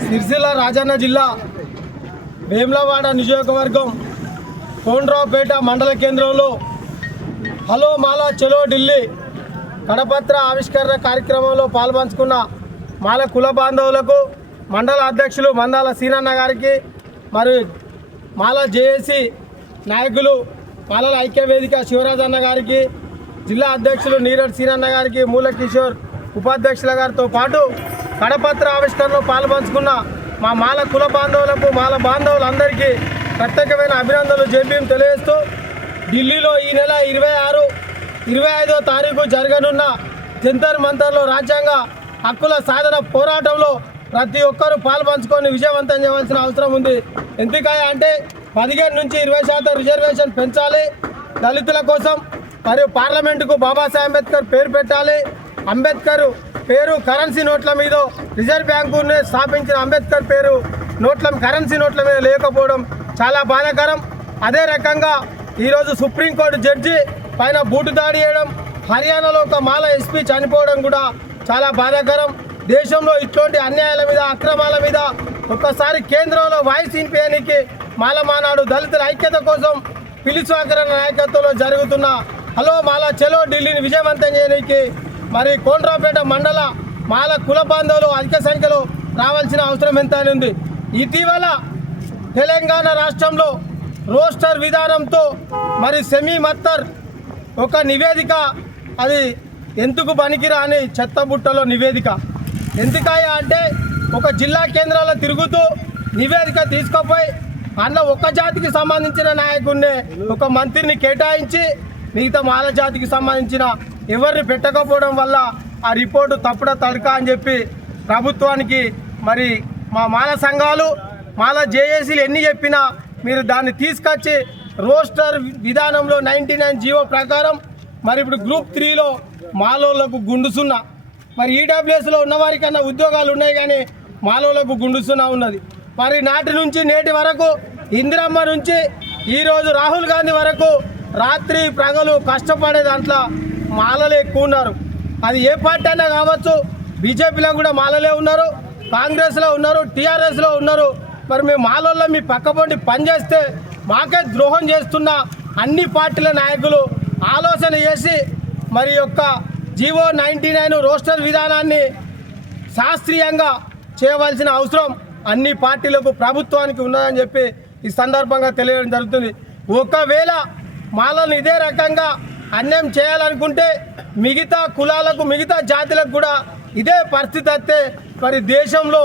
సిరిసిల్ల రాజన్న జిల్లా వేములవాడ నియోజకవర్గం కోనరావుపేట మండల కేంద్రంలో హలో మాలా చలో ఢిల్లీ కరపత్ర ఆవిష్కరణ కార్యక్రమంలో పాల్పంచుకున్న మాల కుల బాంధవులకు మండల అధ్యక్షులు మందాల సీనన్న గారికి మరి మాల జేఏసీ నాయకులు మాలల ఐక్య వేదిక శివరాజన్న గారికి జిల్లా అధ్యక్షులు నీరడ్ సీనన్న గారికి మూల కిషోర్ ఉపాధ్యక్షుల గారితో పాటు కరపత్ర ఆవిష్కరణలో పాల్పంచుకున్న మా మాల కుల బాంధవులకు మాల బాంధవులందరికీ ప్రత్యేకమైన అభినందనలు జేబీఎం తెలియజేస్తూ ఢిల్లీలో ఈ నెల 25వ తారీఖు జరగనున్న జంతర్ మంతర్లో రాజ్యాంగ హక్కుల సాధన పోరాటంలో ప్రతి ఒక్కరూ పాల్పంచుకొని విజయవంతం చేయవలసిన అవసరం ఉంది. ఎందుకంటే 15 నుంచి 20% రిజర్వేషన్ పెంచాలి. దళితుల కోసం మరియు పార్లమెంటుకు బాబాసాహెబ్ అంబేద్కర్ పేరు పెట్టాలి. అంబేద్కర్ పేరు కరెన్సీ నోట్ల మీద రిజర్వ్ బ్యాంకుని స్థాపించిన అంబేద్కర్ పేరు కరెన్సీ నోట్ల మీద లేకపోవడం చాలా బాధాకరం. అదే రకంగా ఈరోజు సుప్రీంకోర్టు జడ్జి పైన బూటు దాడి చేయడం, హర్యానాలో ఒక మాల ఎస్పీ చనిపోవడం కూడా చాలా బాధాకరం. దేశంలో ఇటువంటి అన్యాయాల మీద అక్రమాల మీద ఒక్కసారి కేంద్రంలో వాయిస్ వినిపించడానికి మాల మానాడు దళితుల ఐక్యత కోసం పిలిచాకరణ నాయకత్వంలో జరుగుతున్న హలో మాలా చలో ఢిల్లీని విజయవంతం చేయడానికి మరి కోనరావుపేట మండల మాల కుల బాంధవులు అధిక సంఖ్యలో రావాల్సిన అవసరం ఎంత ఉంది. ఇటీవల తెలంగాణ రాష్ట్రంలో రోస్టర్ విధానంతో మరి సెమీ మత్తర్ ఒక నివేదిక, అది ఎందుకు పనికిరాని చెత్తబుట్టలో నివేదిక. ఎందుకయ్యా అంటే ఒక జిల్లా కేంద్రాల్లో తిరుగుతూ నివేదిక తీసుకుపోయి అన్న ఒక జాతికి సంబంధించిన నాయకుడిని ఒక మంత్రిని కేటాయించి మిగతా మాల జాతికి సంబంధించిన ఎవరిని పెట్టకపోవడం వల్ల ఆ రిపోర్టు తప్పుడ తడక అని చెప్పి ప్రభుత్వానికి మరి మా మాల సంఘాలు మాల జేఏసీలు ఎన్ని చెప్పినా మీరు దాన్ని తీసుకొచ్చి రోస్టర్ విధానంలో 99 జీవో ప్రకారం మరి ఇప్పుడు గ్రూప్ 3లో మాలోళ్లకు గుండుసున్నా, మరి ఈడబ్ల్యూఎస్లో ఉన్నవారికన్నా ఉద్యోగాలు ఉన్నాయి కానీ మాలోళ్లకు గుండుసున్నా ఉన్నది. మరి నాటి నుంచి నేటి వరకు ఇందిరమ్మ నుంచి ఈరోజు రాహుల్ గాంధీ వరకు రాత్రి ప్రజలు కష్టపడే దాంట్లో మాలలే ఎక్కువ ఉన్నారు. అది ఏ పార్టీ అయినా కావచ్చు, బీజేపీలో కూడా మాలలే ఉన్నారు, కాంగ్రెస్లో ఉన్నారు, టీఆర్ఎస్లో ఉన్నారు. మరి మేము మాలోళ్ళ మీ పక్కపొంటి పనిచేస్తే మాకే ద్రోహం చేస్తున్న అన్ని పార్టీల నాయకులు ఆలోచన చేసి మరి యొక్క జీవో 99 రోస్టర్ విధానాన్ని శాస్త్రీయంగా చేయవలసిన అవసరం అన్ని పార్టీలకు ప్రభుత్వానికి ఉన్నదని చెప్పి ఈ సందర్భంగా తెలియడం జరుగుతుంది. ఒకవేళ మాలను ఇదే రకంగా అన్యాయం చేయాలనుకుంటే మిగతా కులాలకు మిగతా జాతులకు కూడా ఇదే పరిస్థితి వస్తే మరి దేశంలో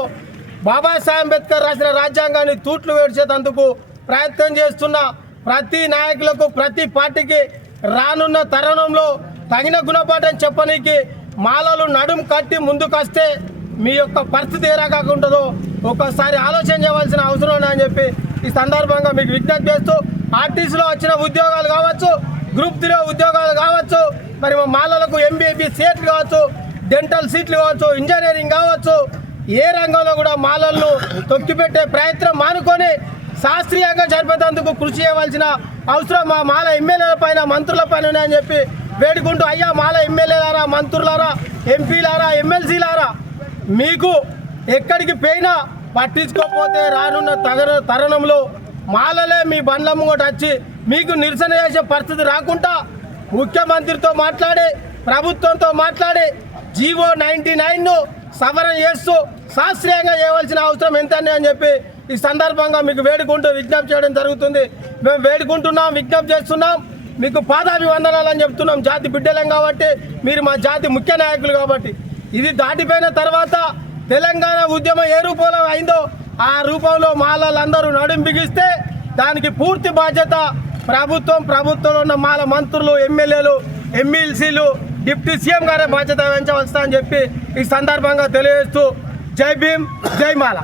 బాబాసాహెబ్ అంబేద్కర్ రాసిన రాజ్యాంగాన్ని తూట్లు వేడ్చేందుకు ప్రయత్నం చేస్తున్న ప్రతి నాయకులకు ప్రతి పార్టీకి రానున్న తరుణంలో తగిన గుణపాఠం చెప్పనీకి మాలలు నడుం కట్టి ముందుకొస్తే మీ యొక్క పరిస్థితి ఏ రకంగా ఉంటుందో ఒక్కసారి ఆలోచన చేయవలసిన అవసరం ఉందని చెప్పి ఈ సందర్భంగా మీకు విజ్ఞప్తి చేస్తూ ఆర్టీసీలో వచ్చిన ఉద్యోగాలు కావచ్చు, గ్రూప్ 3 ఉద్యోగాలు కావచ్చు, మరి మా మాలలకు ఎంబీబీ సీట్లు కావచ్చు, డెంటల్ సీట్లు కావచ్చు, ఇంజనీరింగ్ కావచ్చు, ఏ రంగంలో కూడా మాలలను తొక్కిపెట్టే ప్రయత్నం మానుకొని శాస్త్రీయంగా జరిపేందుకు కృషి చేయవలసిన అవసరం మా మాల ఎమ్మెల్యేల పైన మంత్రుల పైన ఉన్నాయని చెప్పి వేడుకుంటూ, అయ్యా మాల ఎమ్మెల్యేలారా, మంత్రులారా, ఎంపీలారా, ఎమ్మెల్సీలారా, మీకు ఎక్కడికి పోయినా పట్టించుకోకపోతే రానున్న తరుణంలో మాలలే మీ బండ్ల ముంగట వచ్చి మీకు నిరసన చేసే పరిస్థితి రాకుండా ముఖ్యమంత్రితో మాట్లాడి ప్రభుత్వంతో మాట్లాడి జీవో 99ను సవరణ చేస్తూ శాస్త్రీయంగా చేయవలసిన అవసరం ఎంత అని చెప్పి ఈ సందర్భంగా మీకు వేడుకుంటూ విజ్ఞప్తి చేయడం జరుగుతుంది. మేము వేడుకుంటున్నాం, విజ్ఞప్తి చేస్తున్నాం, మీకు పాదాభివందనాలు అని చెప్తున్నాం. జాతి బిడ్డలం కాబట్టి, మీరు మా జాతి ముఖ్య నాయకులు కాబట్టి. ఇది దాటిపోయిన తర్వాత తెలంగాణ ఉద్యమం ఏ రూపంలో అయిందో ఆ రూపంలో మాలలందరూ నడుం బిగిస్తే దానికి పూర్తి బాధ్యత ప్రభుత్వంలో ఉన్న మాల మంత్రులు, ఎమ్మెల్యేలు, ఎమ్మెల్సీలు, డిప్యూటీ సీఎం గారే బాధ్యత వహించవలసిందని చెప్పి ఈ సందర్భంగా తెలియజేస్తూ జై భీమ్, జై మాల.